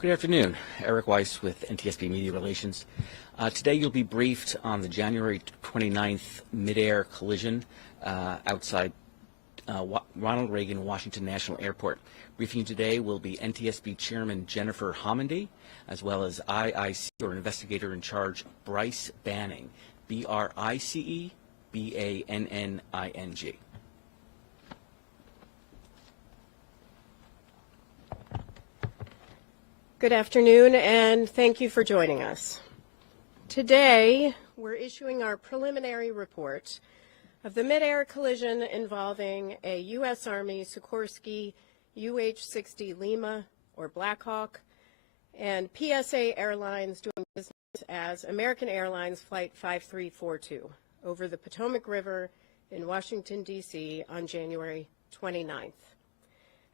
Good afternoon. Eric Weiss with NTSB Media Relations. Today you'll be briefed on the January 29th mid-air collision outside Ronald Reagan Washington National Airport. Briefing you today will be NTSB Chairman Jennifer Homendy, as well as IIC, or Investigator in Charge, Bryce Banning, B-R-I-C-E B-A-N-N-I-N-G. Good afternoon, and thank you for joining us. Today, we're issuing our preliminary report of the mid-air collision involving a U.S. Army Sikorsky UH-60 Lima, or Black Hawk, and PSA Airlines doing business as American Airlines Flight 5342 over the Potomac River in Washington, D.C. on January 29th.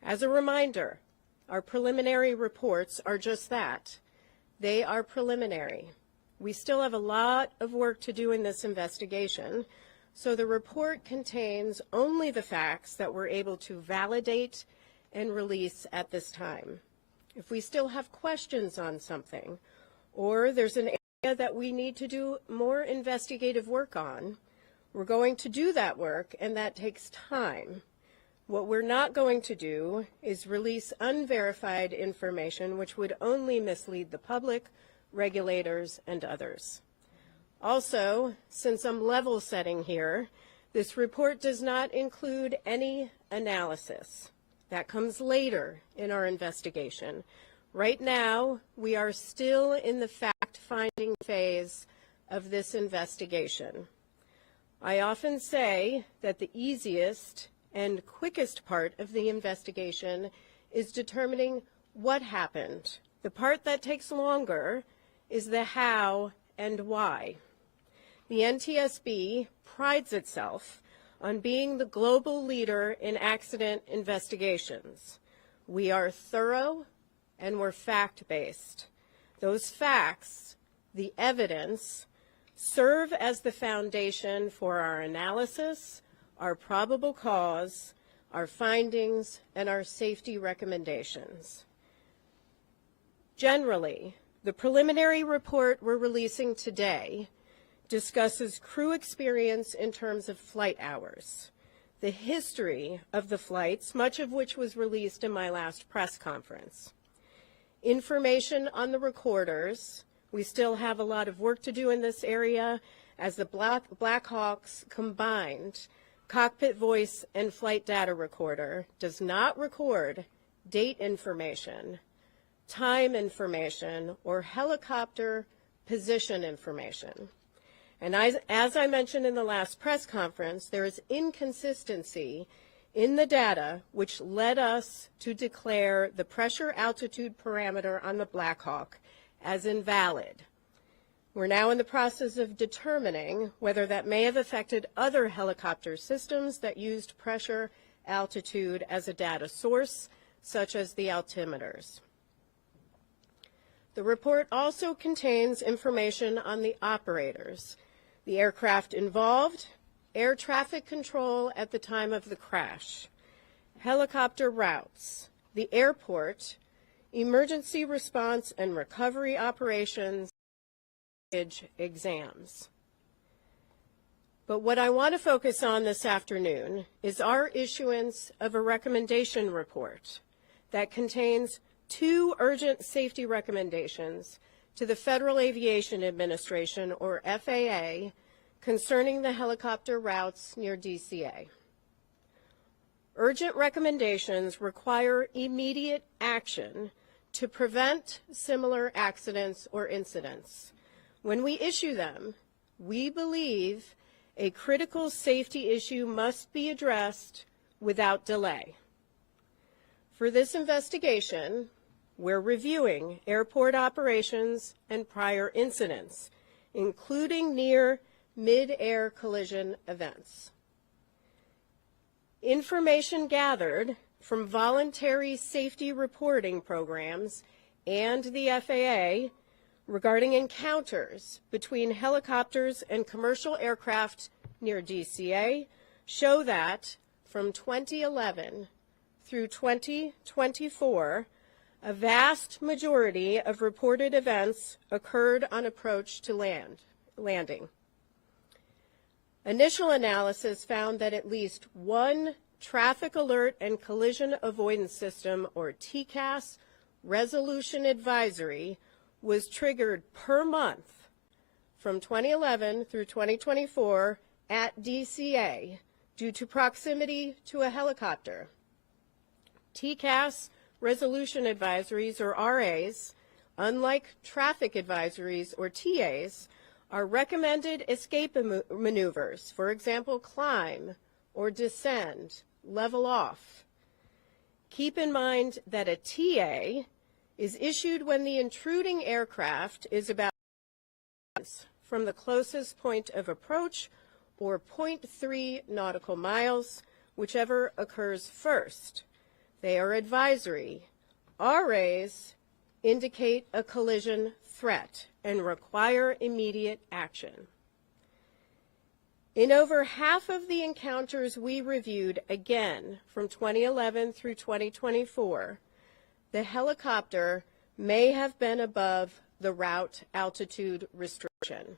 As a reminder, our preliminary reports are just that. They are preliminary. We still have a lot of work to do in this investigation, so the report contains only the facts that we're able to validate and release at this time. If we still have questions on something, or there's an area that we need to do more investigative work on, we're going to do that work, and that takes time. What we're not going to do is release unverified information which would only mislead the public, regulators, and others. Also, since I'm level setting here, this report does not include any analysis. That comes later in our investigation. Right now, we are still in the fact-finding phase of this investigation. I often say that the easiest and quickest part of the investigation is determining what happened. The part that takes longer is the how and why. The NTSB prides itself on being the global leader in accident investigations. We are thorough and we're fact-based. Those facts, the evidence, serve as the foundation for our analysis, our probable cause, our findings, and our safety recommendations. Generally, the preliminary report we're releasing today discusses crew experience in terms of flight hours, the history of the flights, much of which was released in my last press conference, information on the recorders. We still have a lot of work to do in this area as the Black Hawk's combined cockpit voice and flight data recorder does not record date information, time information, or helicopter position information. And as I mentioned in the last press conference, there is inconsistency in the data which led us to declare the pressure altitude parameter on the Black Hawk as invalid. We're now in the process of determining whether that may have affected other helicopter systems that used pressure altitude as a data source, such as the altimeters. The report also contains information on the operators, the aircraft involved, air traffic control at the time of the crash, helicopter routes, the airport, emergency response and recovery operations, exams. But what I want to focus on this afternoon is our issuance of a recommendation report that contains 2 urgent safety recommendations to the Federal Aviation Administration, or FAA, concerning the helicopter routes near DCA. Urgent recommendations require immediate action to prevent similar accidents or incidents. When we issue them, we believe a critical safety issue must be addressed without delay. For this investigation, we're reviewing airport operations and prior incidents, including near mid-air collision events. Information gathered from voluntary safety reporting programs and the FAA regarding encounters between helicopters and commercial aircraft near DCA show that from 2011 through 2024, a vast majority of reported events occurred on approach to landing. Initial analysis found that at least one traffic alert and collision avoidance system, or TCAS, resolution advisory was triggered per month from 2011 through 2024 at DCA due to proximity to a helicopter. TCAS resolution advisories, or RAs, unlike traffic advisories, or TAs, are recommended escape maneuvers, for example, climb or descend, level off. Keep in mind that a TA is issued when the intruding aircraft is about from the closest point of approach, or 0.3 nautical miles, whichever occurs first. They are advisory, RAs indicate a collision threat and require immediate action. In over half of the encounters we reviewed, again from 2011 through 2024, the helicopter may have been above the route altitude restriction.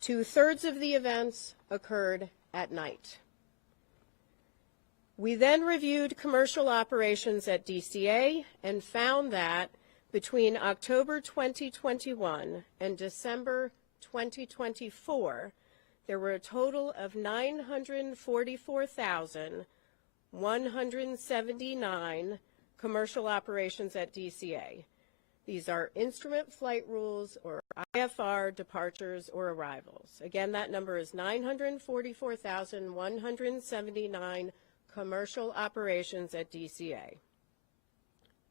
2/3 of the events occurred at night. We then reviewed commercial operations at DCA and found that between October 2021 and December 2024, there were a total of 944,179 commercial operations at DCA. These are instrument flight rules or IFR departures or arrivals. Again, that number is 944,179 commercial operations at DCA.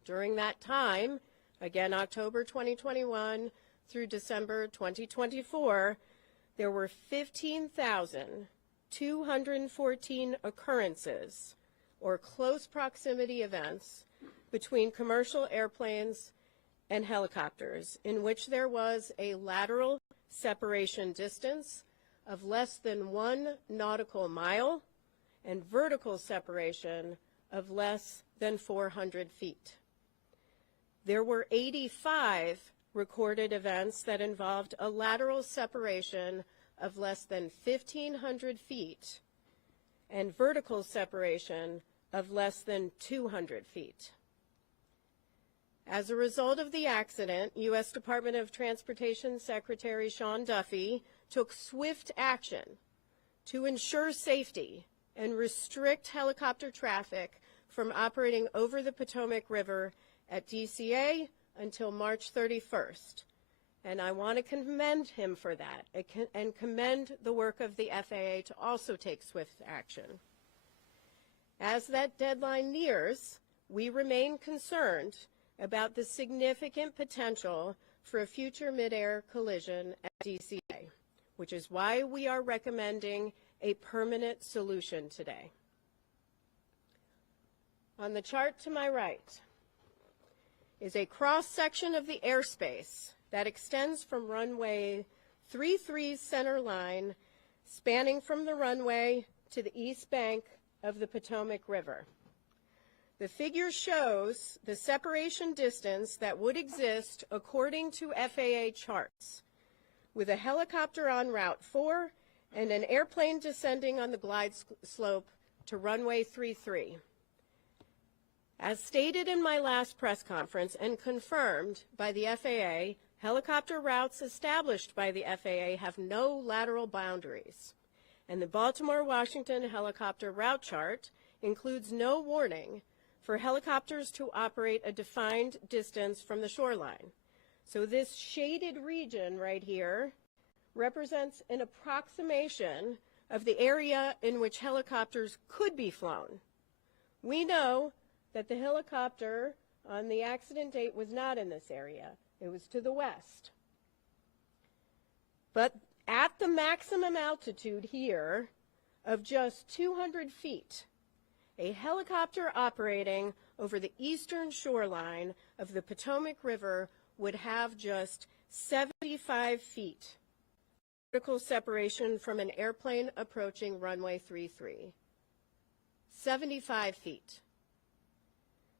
During that time, again October 2021 through December 2024, there were 15,214 occurrences or close proximity events between commercial airplanes and helicopters in which there was a lateral separation distance of less than 1 nautical mile and vertical separation of less than 400 feet. There were 85 recorded events that involved a lateral separation of less than 1,500 feet and vertical separation of less than 200 feet. As a result of the accident, U.S. Department of Transportation Secretary Sean Duffy took swift action to ensure safety and restrict helicopter traffic from operating over the Potomac River at DCA until March 31st. And I want to commend him for that and commend the work of the FAA to also take swift action. As that deadline nears, we remain concerned about the significant potential for a future mid-air collision at DCA, which is why we are recommending a permanent solution today. On the chart to my right is a cross-section of the airspace that extends from runway 33's center line, spanning from the runway to the east bank of the Potomac River. The figure shows the separation distance that would exist according to FAA charts, with a helicopter on Route 4 and an airplane descending on the glide slope to runway 33. As stated in my last press conference and confirmed by the FAA, helicopter routes established by the FAA have no lateral boundaries, and the Baltimore-Washington helicopter route chart includes no warning for helicopters to operate a defined distance from the shoreline. So this shaded region right here represents an approximation of the area in which helicopters could be flown. We know that the helicopter on the accident date was not in this area. It was to the west. But at the maximum altitude here of just 200 feet, a helicopter operating over the eastern shoreline of the Potomac River would have just 75 feet vertical separation from an airplane approaching runway 33. 75 feet.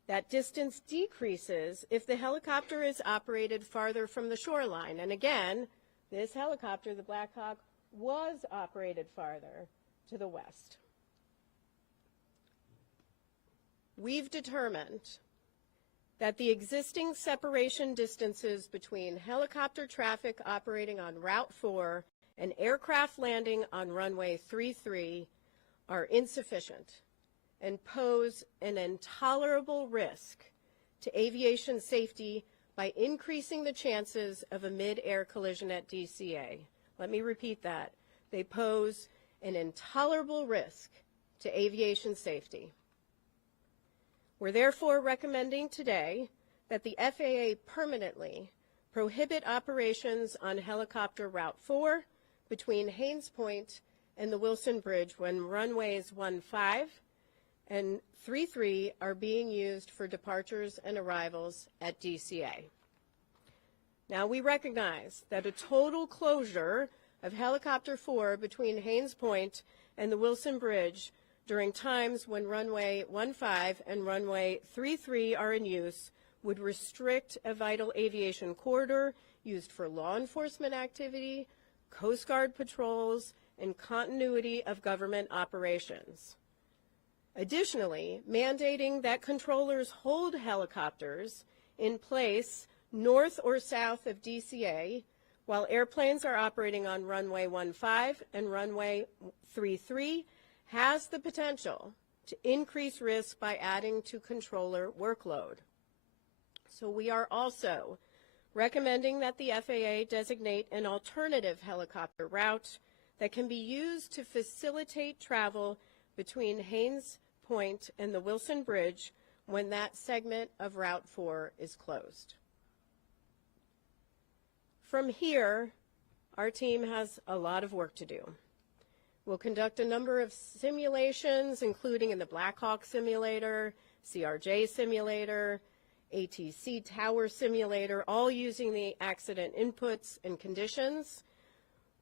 That distance decreases if the helicopter is operated farther from the shoreline. And again, this helicopter, the Black Hawk, was operated farther to the west. We've determined that the existing separation distances between helicopter traffic operating on Route 4 and aircraft landing on runway 33 are insufficient and pose an intolerable risk to aviation safety by increasing the chances of a mid-air collision at DCA. Let me repeat that. They pose an intolerable risk to aviation safety. We're therefore recommending today that the FAA permanently prohibit operations on helicopter Route 4 between Haynes Point and the Wilson Bridge when runways 15, and 33 are being used for departures and arrivals at DCA. Now, we recognize that a total closure of Helicopter 4 between Haynes Point and the Wilson Bridge during times when runway 15 and runway 33 are in use would restrict a vital aviation corridor used for law enforcement activity, Coast Guard patrols, and continuity of government operations. Additionally, mandating that controllers hold helicopters in place north or south of DCA while airplanes are operating on runway 15 and runway 33 has the potential to increase risk by adding to controller workload. So we are also recommending that the FAA designate an alternative helicopter route that can be used to facilitate travel between Haynes Point and the Wilson Bridge when that segment of Route 4 is closed. From here, our team has a lot of work to do. We'll conduct a number of simulations, including in the Black Hawk simulator, CRJ simulator, ATC tower simulator, all using the accident inputs and conditions.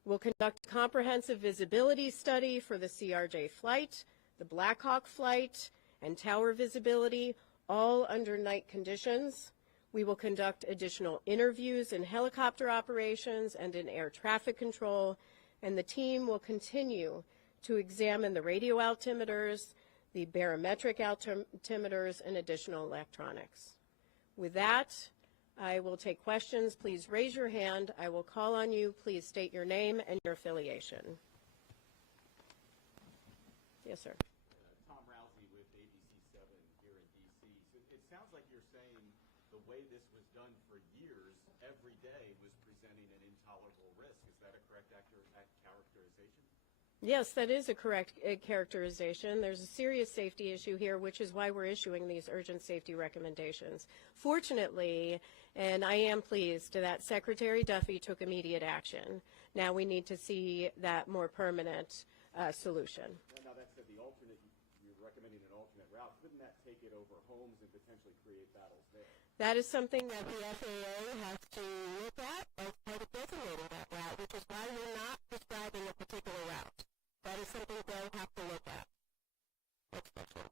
We'll conduct a comprehensive visibility study for the CRJ flight, the Black Hawk flight, and tower visibility, all under night conditions. We will conduct additional interviews in helicopter operations and in air traffic control, and the team will continue to examine the radio altimeters, the barometric altimeters, and additional electronics. With that, I will take questions. Please raise your hand. I will call on you. Please state your name and your affiliation. Yes, sir. Tom Rousey with ABC7 here in D.C. So it sounds like you're saying the way this was done for years, every day was presenting an intolerable risk. Is that a correct characterization? Yes, that is a correct characterization. There's a serious safety issue here, which is why we're issuing these urgent safety recommendations. Fortunately, and I am pleased that Secretary Duffy took immediate action. Now we need to see that more permanent solution. Well, now that said, you're recommending an alternate route. Couldn't that take it over homes and potentially create battles there? That is something that the FAA has to look at as part of designating that route, which is why we're not prescribing a particular route. That is something they'll have to look at. Next question.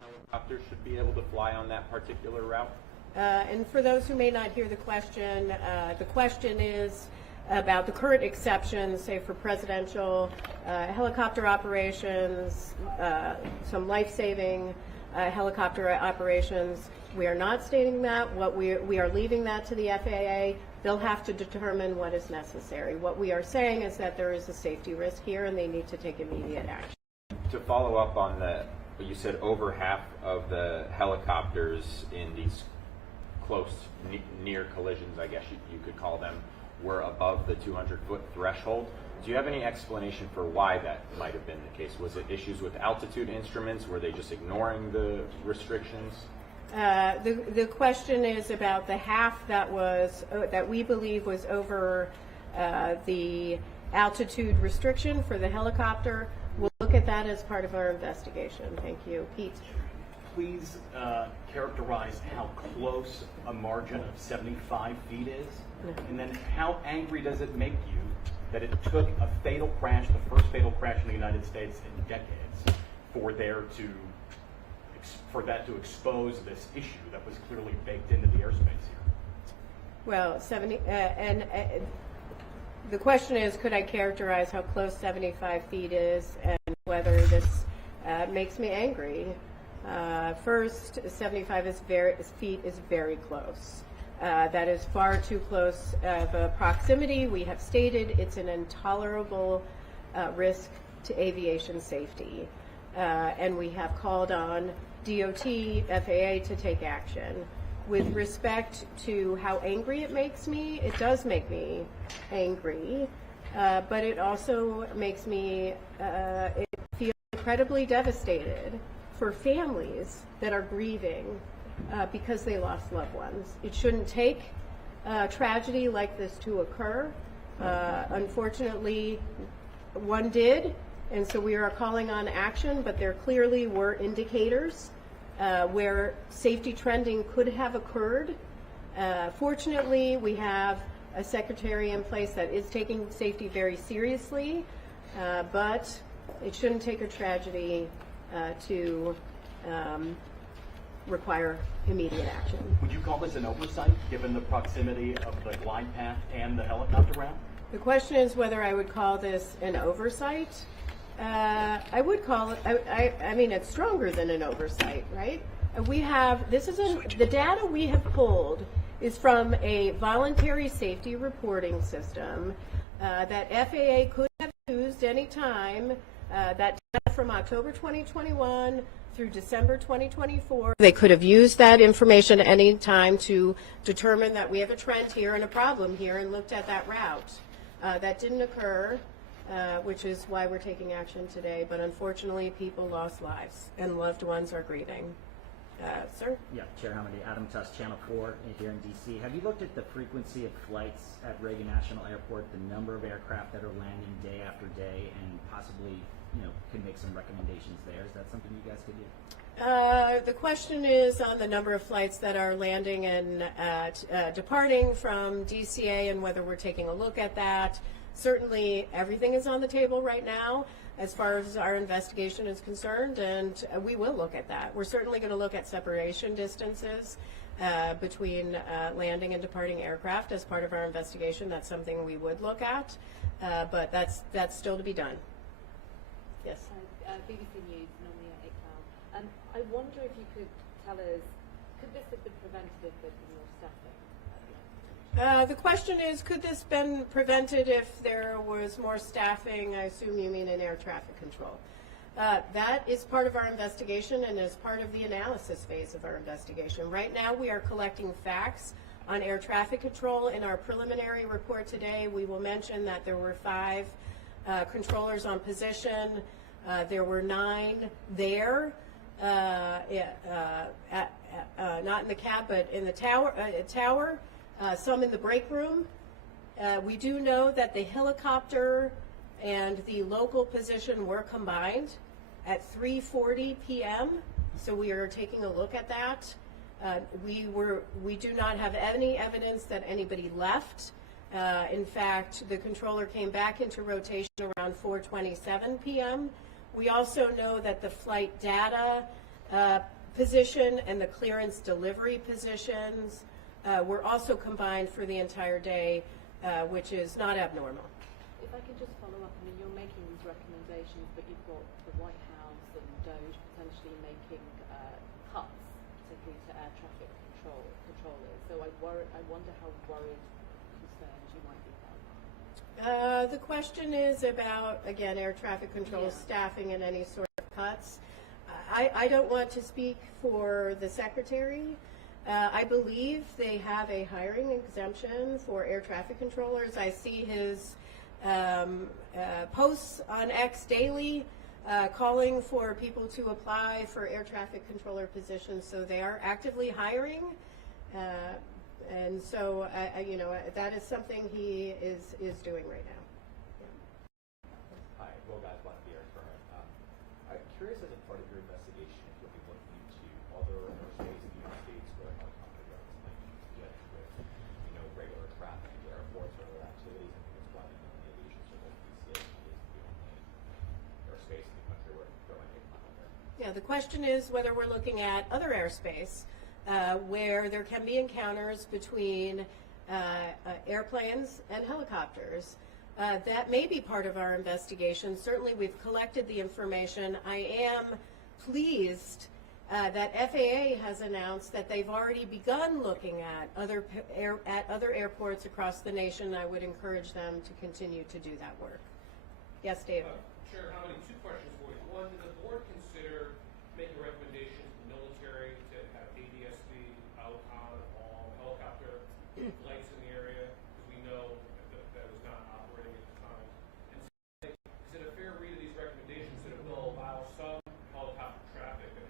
Helicopters should be able to fly on that particular route? And for those who may not hear the question is about the current exceptions, say for presidential helicopter operations, some life-saving helicopter operations. We are not stating that. We are leaving that to the FAA. They'll have to determine what is necessary. What we are saying is that there is a safety risk here and they need to take immediate action. To follow up on what you said, over half of the helicopters in these close, near collisions, I guess you could call them, were above the 200-foot threshold. Do you have any explanation for why that might have been the case? Was it issues with altitude instruments? Were they just ignoring the restrictions? The question is about the half that we believe was over the altitude restriction for the helicopter. We'll look at that as part of our investigation. Thank you. Pete. Please characterize how close a margin of 75 feet is, and then how angry does it make you that it took a fatal crash, the first fatal crash in the United States in decades, for that to expose this issue that was clearly baked into the airspace here? Well, the question is, could I characterize how close 75 feet is and whether this makes me angry? First, 75 feet is very close. That is far too close of a proximity. We have stated it's an intolerable risk to aviation safety. And we have called on DOT, FAA to take action. With respect to how angry it makes me, it does make me angry, but it also makes me feel incredibly devastated for families that are grieving because they lost loved ones. It shouldn't take a tragedy like this to occur. Unfortunately, one did, and so we are calling on action, but there clearly were indicators where safety trending could have occurred. Fortunately, we have a secretary in place that is taking safety very seriously, but it shouldn't take a tragedy to require immediate action. Would you call this an oversight, given the proximity of the glide path and the helicopter route? The question is whether I would call this an oversight. I would call it, I mean, it's stronger than an oversight, right? The data we have pulled is from a voluntary safety reporting system that FAA could have used any time, that data from October 2021 through December 2024. They could have used that information any time to determine that we have a trend here and a problem here and looked at that route. That didn't occur, which is why we're taking action today, but unfortunately people lost lives and loved ones are grieving. Sir? Yeah, Chair Hamady, Adam Tuss, Channel 4 here in D.C. Have you looked at the frequency of flights at Reagan National Airport, the number of aircraft that are landing day after day, and possibly, could make some recommendations there? Is that something you guys could do? The question is on the number of flights that are landing and departing from DCA and whether we're taking a look at that. Certainly everything is on the table right now as far as our investigation is concerned, and we will look at that. We're certainly going to look at separation distances between landing and departing aircraft as part of our investigation. That's something we would look at, but that's still to be done. Yes? BBC News, Nomia Iqbal. I wonder if you could tell us, could this have been prevented if there'd been more staffing? The question is, could this been prevented if there was more staffing? I assume you mean in air traffic control. That is part of our investigation and is part of the analysis phase of our investigation. Right now we are collecting facts on air traffic control. In our preliminary report today, we will mention that there were 5 controllers on position. There were 9 there, not in the cab, but in the tower. Some in the break room. We do know that the helicopter and the local position were combined at 3:40 p.m. So we are taking a look at that. We do not have any evidence that anybody left. In fact, the controller came back into rotation around 4:27 p.m. We also know that the flight data position and the clearance delivery positions were also combined for the entire day, which is not abnormal. If I can just follow up, I mean, you're making these recommendations, but you've got the White House and DOJ potentially making cuts, particularly to air traffic controllers. So I wonder how worried, concerned you might be about that. The question is about, again, air traffic control staffing and any sort of cuts. I don't want to speak for the Secretary. I believe they have a hiring exemption for air traffic controllers. I see his posts on X daily calling for people to apply for air traffic controller positions. So they are actively hiring, and so that is something he is doing right now. Hi, Will Guys, Black Beard Firm. I'm curious, as a part of your investigation, if you'll be looking into other airspace in the United States where helicopter routes might be judged with, regular traffic, airports, or other activities. I think it's why the aviation circle DCA is the only airspace in the country where there might be a climate there. Yeah, the question is whether we're looking at other airspace where there can be encounters between airplanes and helicopters. That may be part of our investigation. Certainly we've collected the information. I am pleased that FAA has announced that they've already begun looking at other airports across the nation. I would encourage them to continue to do that work. Yes, David. Chair, how many? 2 questions for you. One, did the board consider making recommendations to the military to have ADSB out on all helicopter flights in the area? Because we know that was not operating at the time. And secondly, is it a fair read of these recommendations that it will allow some helicopter traffic that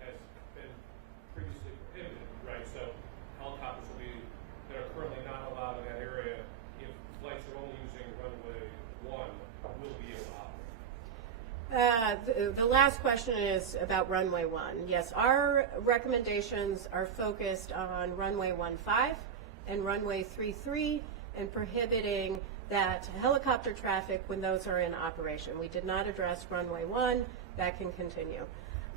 The last question is about runway 1. Yes, our recommendations are focused on runway 15 and runway 33 and prohibiting that helicopter traffic when those are in operation. We did not address runway 1. That can continue.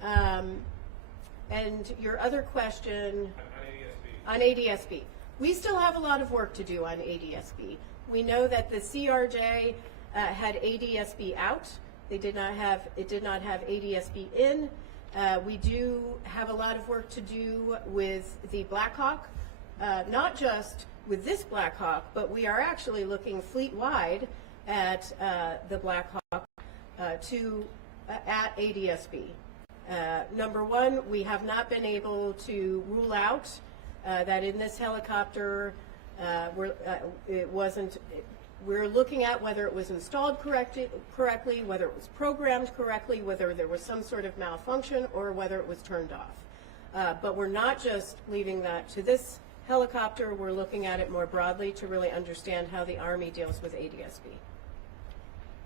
And your other question on ADSB. We still have a lot of work to do on ADSB. We know that the CRJ had ADSB out. It did not have ADSB in. We do have a lot of work to do with the Black Hawk, not just with this Black Hawk, but we are actually looking fleet-wide at the Black Hawk at ADSB. Number one, we have not been able to rule out that in this helicopter, we're looking at whether it was installed correctly, whether it was programmed correctly, whether there was some sort of malfunction, or whether it was turned off. But we're not just leaving that to this helicopter. We're looking at it more broadly to really understand how the Army deals with ADSB.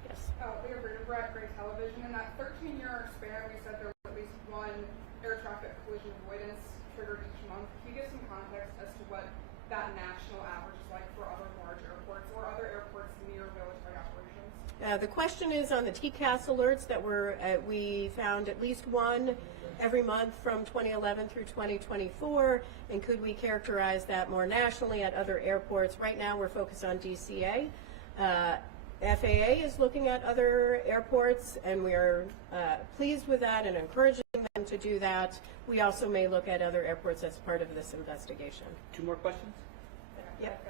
Yes? Leah Brett, Gray Television. In that 13-year span, we said there was at least one air traffic collision avoidance triggered each month. Can you give some context as to what that national average is like for other large airports or other airports near military operations? The question is on the TCAS alerts that we found at least one every month from 2011 through 2024, and could we characterize that more nationally at other airports? Right now we're focused on DCA. FAA is looking at other airports, and we are pleased with that and encouraging them to do that. We also may look at other airports as part of this investigation. 2 more questions? Yep.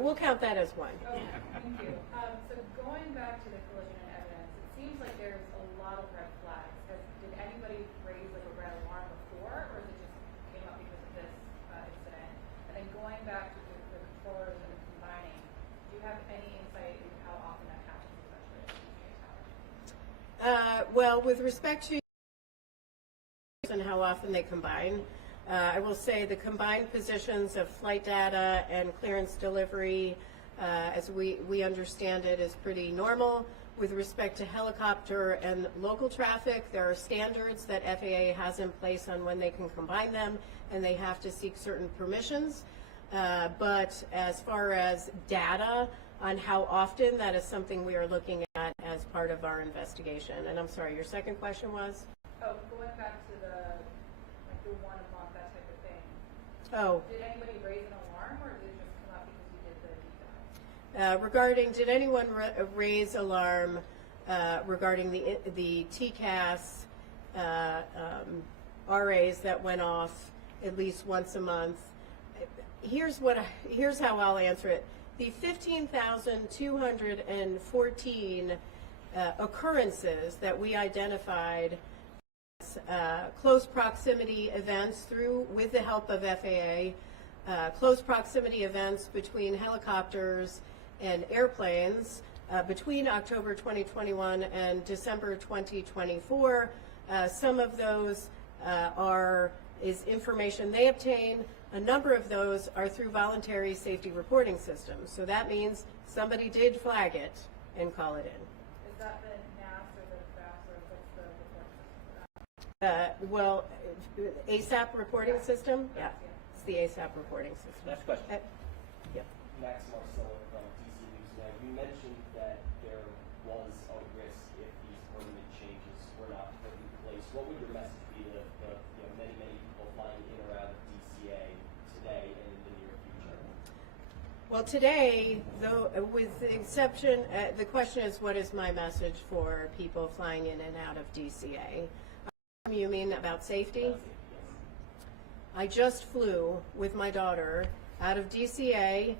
We'll count that as one. Okay, thank you. So going back to the collision and evidence, it seems like there's a lot of red flags. Did anybody raise like a red alarm before, or is it just came up because of this incident? And then going back to the controllers and the combining, do you have any insight into how often that happens, especially at DCA towers? Well, with respect to and how often they combine, I will say the combined positions of flight data and clearance delivery, as we understand it, is pretty normal. With respect to helicopter and local traffic, there are standards that FAA has in place on when they can combine them, and they have to seek certain permissions. But as far as data on how often, that is something we are looking at as part of our investigation. And I'm sorry, your second question was? Oh, going back to the 1 a month, that type of thing. Oh. Did anybody raise an alarm, or did it just come up because you did the deep dive? Regarding, did anyone raise alarm regarding the TCAS RAs that went off at least once a month? Here's how I'll answer it. The 15,214 occurrences that we identified as close proximity events with the help of FAA, close proximity events between helicopters and airplanes between October 2021 and December 2024. Some of those is information they obtain. A number of those are through voluntary safety reporting systems. So that means somebody did flag it and call it in. Is that the NAS or the FAS, or what's the reporting system for that? Well, ASAP reporting system? Yeah, it's the ASAP reporting system. Next question. Yeah. Max Marcelo from DC News Now. You mentioned that there was a risk if these permanent changes were not put in place. What would your message be to the many people flying in or out of DCA today and in the near future? Well, today, though, with the exception, the question is, what is my message for people flying in and out of DCA? You mean about safety? I just flew with my daughter out of DCA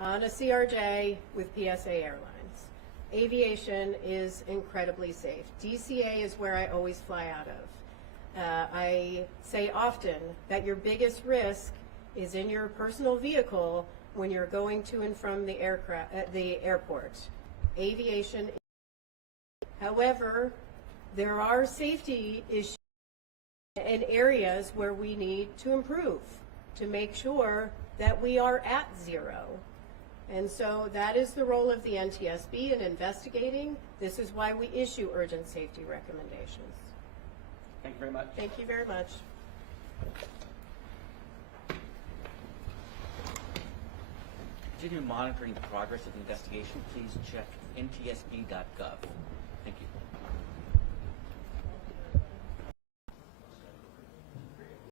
on a CRJ with PSA Airlines. Aviation is incredibly safe. DCA is where I always fly out of. I say often that your biggest risk is in your personal vehicle when you're going to and from the airport. Aviation. However, there are safety issues in areas where we need to improve to make sure that we are at zero. And so that is the role of the NTSB in investigating. This is why we issue urgent safety recommendations. Thank you very much. Thank you very much. To continue monitoring the progress of the investigation, please check ntsb.gov. Thank you.